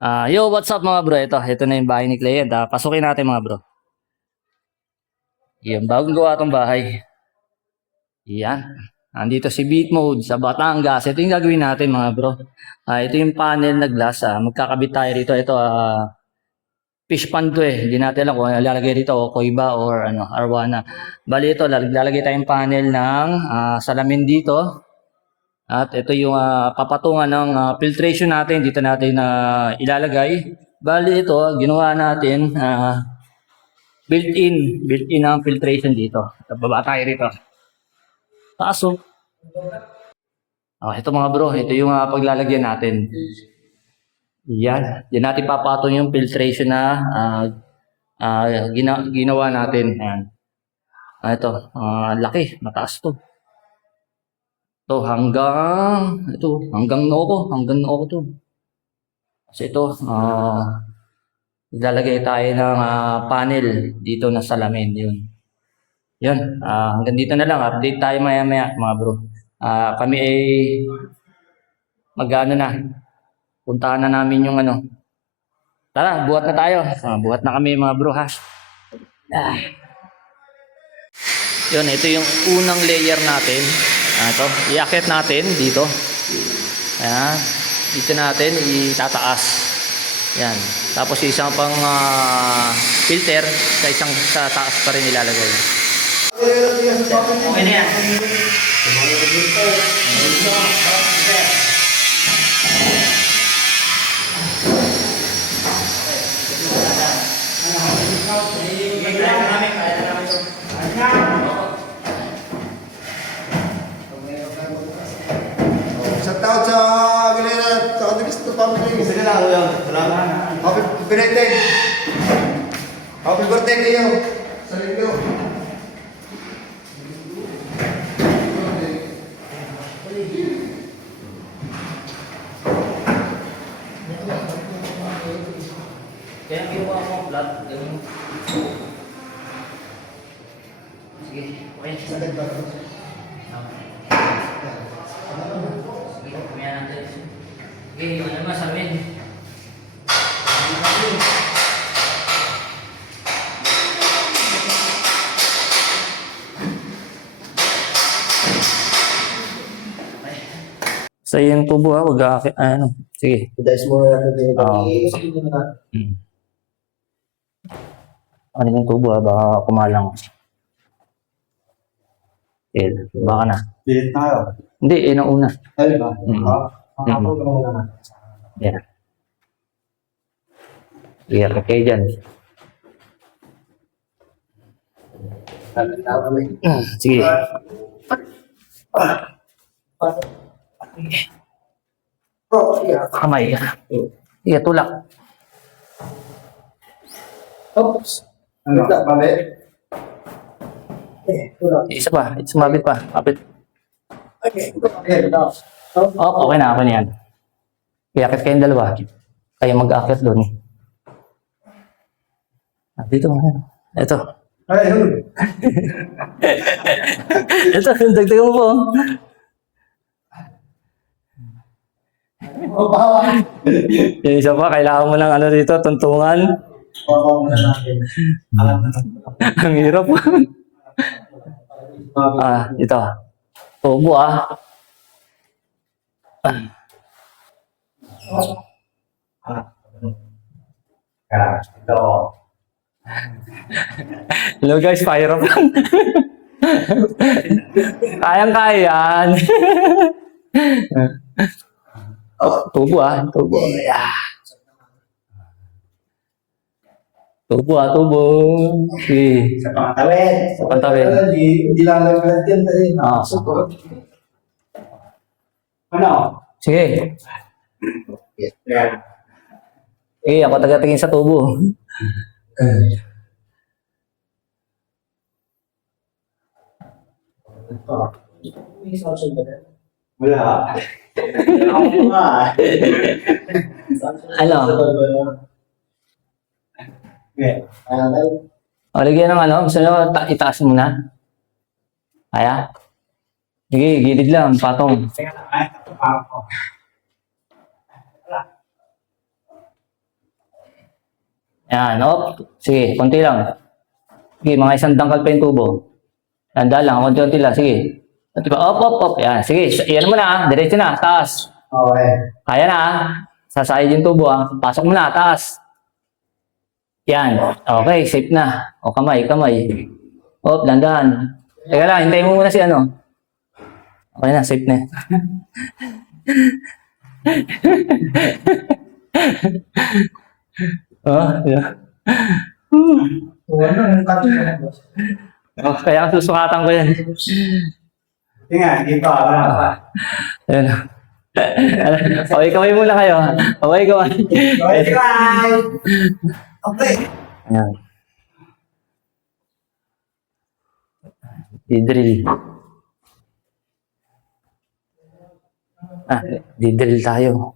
Yo, what's up mga bro? Ito na yung bahay ni Client. Pasukin natin mga bro. Yan, bagong gawa tong bahay. Yan. Andito si Beat Mode sa Batangas. Ito yung gagawin natin mga bro. Ito yung panel na glass. Magkakabit tayo rito. Fish pan to eh. Hindi natin alam kung lalagay rito o Koiba or arwana. Bali ito, lalagay tayong panel ng salamin dito. At ito yung papatungan ng filtration natin. Dito natin ilalagay. Bali ito, ginawa natin built-in ang filtration dito. Baba tayo rito. Taso. Ito mga bro, ito yung paglalagyan natin. Yan. Yan natin papatong yung filtration na ginawa natin. Ayan. Ito, laki, mataas to. Hanggang noo ko to. Kasi ito, ilalagay tayo ng panel dito na salamin yun. Yun, hanggang dito na lang. Update tayo maya-maya mga bro. Kami ay mag-ano na. Puntahan na namin yung Tara, buhat na tayo. Buhat na kami mga bro ha. Yun, ito yung unang layer natin. Ito, iakyat natin dito. Ayan. Dito natin itataas. Yan. Tapos isang pang filter sa taas pa rin ilalagay. Okay na yan. Shout out sa Galera, sa Gusto Family. Sige lang, salamat. Happy birthday. Happy birthday kayo. Sa linggo. Kaya ginawa ko ang flat. Sige, okay. Sige, kumayan natin. Sige, ano naman sa amin. Sa yung tubo wag sige. Guys, mo natin din. Ano yung tubo baka kumalang. Baka na. Pilit tayo. Hindi, yun ang una. Ay, ba? Ako naman. Yan. Iyak kayo dyan. Sige. Kamay. Iya, tulak. Oops. Ano? Mali? Isa pa. Sumabit pa. Kapit. Okay, Okay na. Okay na yan. Iakit kayong dalawa. Kayo mag-akit doon. Dito. Ito. Ay, Ito. Dagdagan mo po. Yung isa pa. Kailangan mo ng dito. Tuntungan. natin. Ang hirap. Ito. Tubo Ito. Hello guys, fire up lang. Kayang-kaya yan. Tubo tubo. Tubo. Okay. Sa pangtawid. Sa pangtawid. Hindi lalagyan din tayo. Ano? Sige. Yan. Ako taga-tingin sa tubo. Wala. Lagyan ng gusto nyo itaas muna. Kaya? Sige, gilid lang, patong. Yan, op. Sige, konti lang. Sige, mga isang dangkal pa yung tubo. Tanda lang, konti-konti lang. Sige. Konti pa, op. Yan, sige. Yan mo na, diretso na, taas. Okay. Kaya na, sasayad yung tubo, Pasok mo na, taas. Yan. Okay, safe na. O, kamay. Op, dandan. Teka lang, hintayin mo muna si ano. Okay na, safe na. Yeah. Kaya susukatan ko yan. Tingnan, dito, wala pa. Ayun. Okay, kamay muna kayo. Okay, kamay. Okay, bye! Okay. Ayan. Didrill. Didrill tayo.